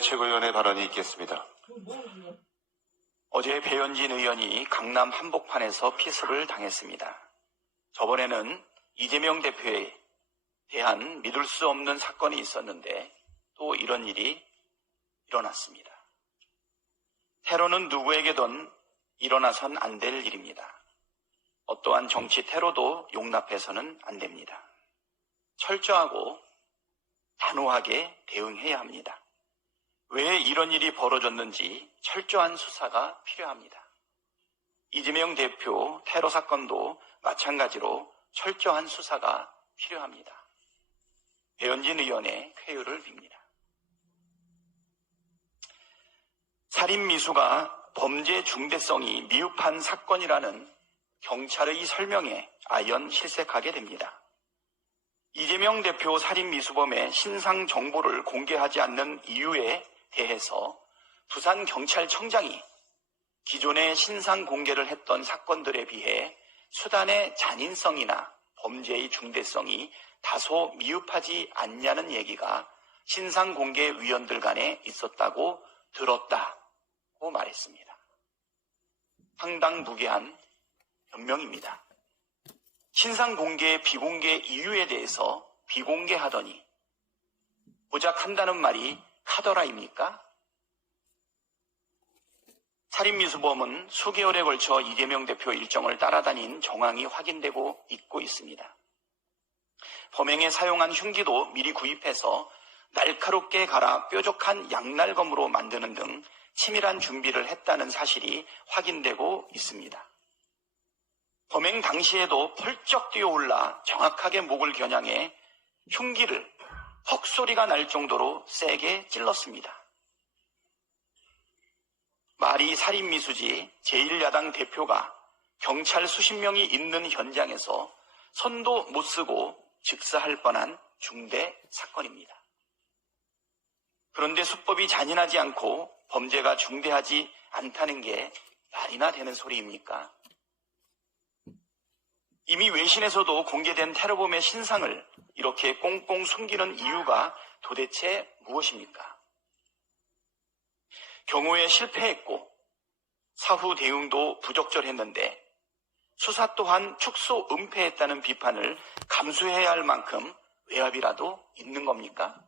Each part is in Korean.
최고위원의 발언이 있겠습니다. 어제 배현진 의원이 강남 한복판에서 피습을 당했습니다. 저번에는 이재명 대표에 대한 믿을 수 없는 사건이 있었는데 또 이런 일이 일어났습니다. 테러는 누구에게든 일어나선 안 될 일입니다. 어떠한 정치 테러도 용납해서는 안 됩니다. 철저하고 단호하게 대응해야 합니다. 왜 이런 일이 벌어졌는지 철저한 수사가 필요합니다. 이재명 대표 테러 사건도 마찬가지로 철저한 수사가 필요합니다. 배현진 의원의 쾌유를 빕니다. 살인미수가 범죄 중대성이 미흡한 사건이라는 경찰의 설명에 아연 실색하게 됩니다. 이재명 대표 살인미수범의 신상 정보를 공개하지 않는 이유에 대해서 부산경찰청장이 기존의 신상 공개를 했던 사건들에 비해 수단의 잔인성이나 범죄의 중대성이 다소 미흡하지 않냐는 얘기가 신상 공개 위원들 간에 있었다고 들었다고 말했습니다. 황당무계한 변명입니다. 신상 공개, 비공개 이유에 대해서 비공개하더니 모작한다는 말이 카더라입니까? 살인미수범은 수개월에 걸쳐 이재명 대표 일정을 따라다닌 정황이 확인되고 있고 있습니다. 범행에 사용한 흉기도 미리 구입해서 날카롭게 갈아 뾰족한 양날검으로 만드는 등 치밀한 준비를 했다는 사실이 확인되고 있습니다. 범행 당시에도 펄쩍 뛰어올라 정확하게 목을 겨냥해 흉기를 헉소리가 날 정도로 세게 찔렀습니다. 말이 살인미수지 제1야당 대표가 경찰 수십 명이 있는 현장에서 손도 못 쓰고 즉사할 뻔한 중대 사건입니다. 그런데 수법이 잔인하지 않고 범죄가 중대하지 않다는 게 말이나 되는 소리입니까? 이미 외신에서도 공개된 테러범의 신상을 이렇게 꽁꽁 숨기는 이유가 도대체 무엇입니까? 경호에 실패했고 사후 대응도 부적절했는데 수사 또한 축소 은폐했다는 비판을 감수해야 할 만큼 외압이라도 있는 겁니까?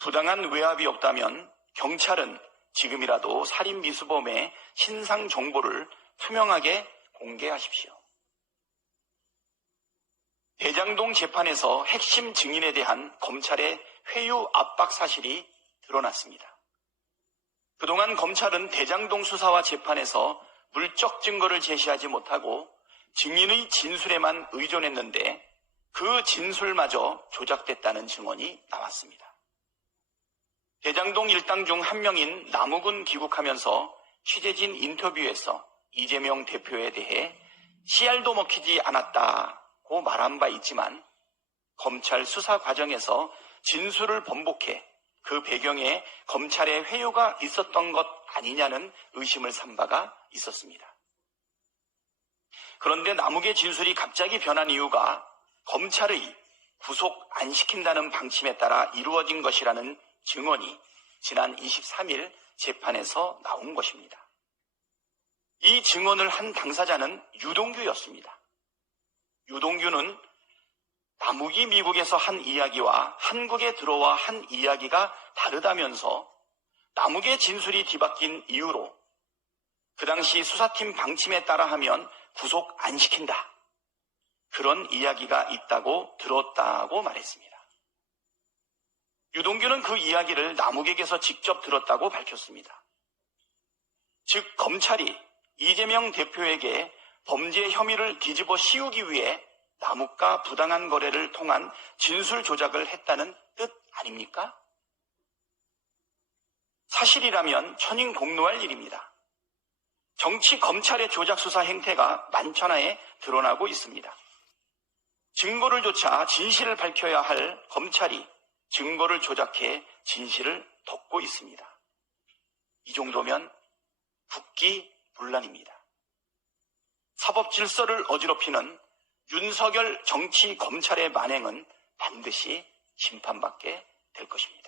부당한 외압이 없다면 경찰은 지금이라도 살인미수범의 신상 정보를 투명하게 공개하십시오. 대장동 재판에서 핵심 증인에 대한 검찰의 회유 압박 사실이 드러났습니다. 그동안 검찰은 대장동 수사와 재판에서 물적 증거를 제시하지 못하고 증인의 진술에만 의존했는데 그 진술마저 조작됐다는 증언이 나왔습니다. 대장동 일당 중 한 명인 남욱은 귀국하면서 취재진 인터뷰에서 이재명 대표에 대해 씨알도 먹히지 않았다고 말한 바 있지만 검찰 수사 과정에서 진술을 번복해 그 배경에 검찰의 회유가 있었던 것 아니냐는 의심을 산 바가 있었습니다. 그런데 남욱의 진술이 갑자기 변한 이유가 검찰의 구속 안 시킨다는 방침에 따라 이루어진 것이라는 증언이 지난 23일 재판에서 나온 것입니다. 이 증언을 한 당사자는 유동규였습니다. 유동규는 남욱이 미국에서 한 이야기와 한국에 들어와 한 이야기가 다르다면서 남욱의 진술이 뒤바뀐 이유로 그 당시 수사팀 방침에 따라 하면 구속 안 시킨다. 그런 이야기가 있다고 들었다고 말했습니다. 유동규는 그 이야기를 남욱에게서 직접 들었다고 밝혔습니다. 즉 검찰이 이재명 대표에게 범죄 혐의를 뒤집어 씌우기 위해 남욱과 부당한 거래를 통한 진술 조작을 했다는 뜻 아닙니까? 사실이라면 천인공노할 일입니다. 정치 검찰의 조작 수사 행태가 만천하에 드러나고 있습니다. 증거를 조차 진실을 밝혀야 할 검찰이 증거를 조작해 진실을 덮고 있습니다. 이 정도면 국기문란입니다. 사법 질서를 어지럽히는 윤석열 정치 검찰의 만행은 반드시 심판받게 될 것입니다.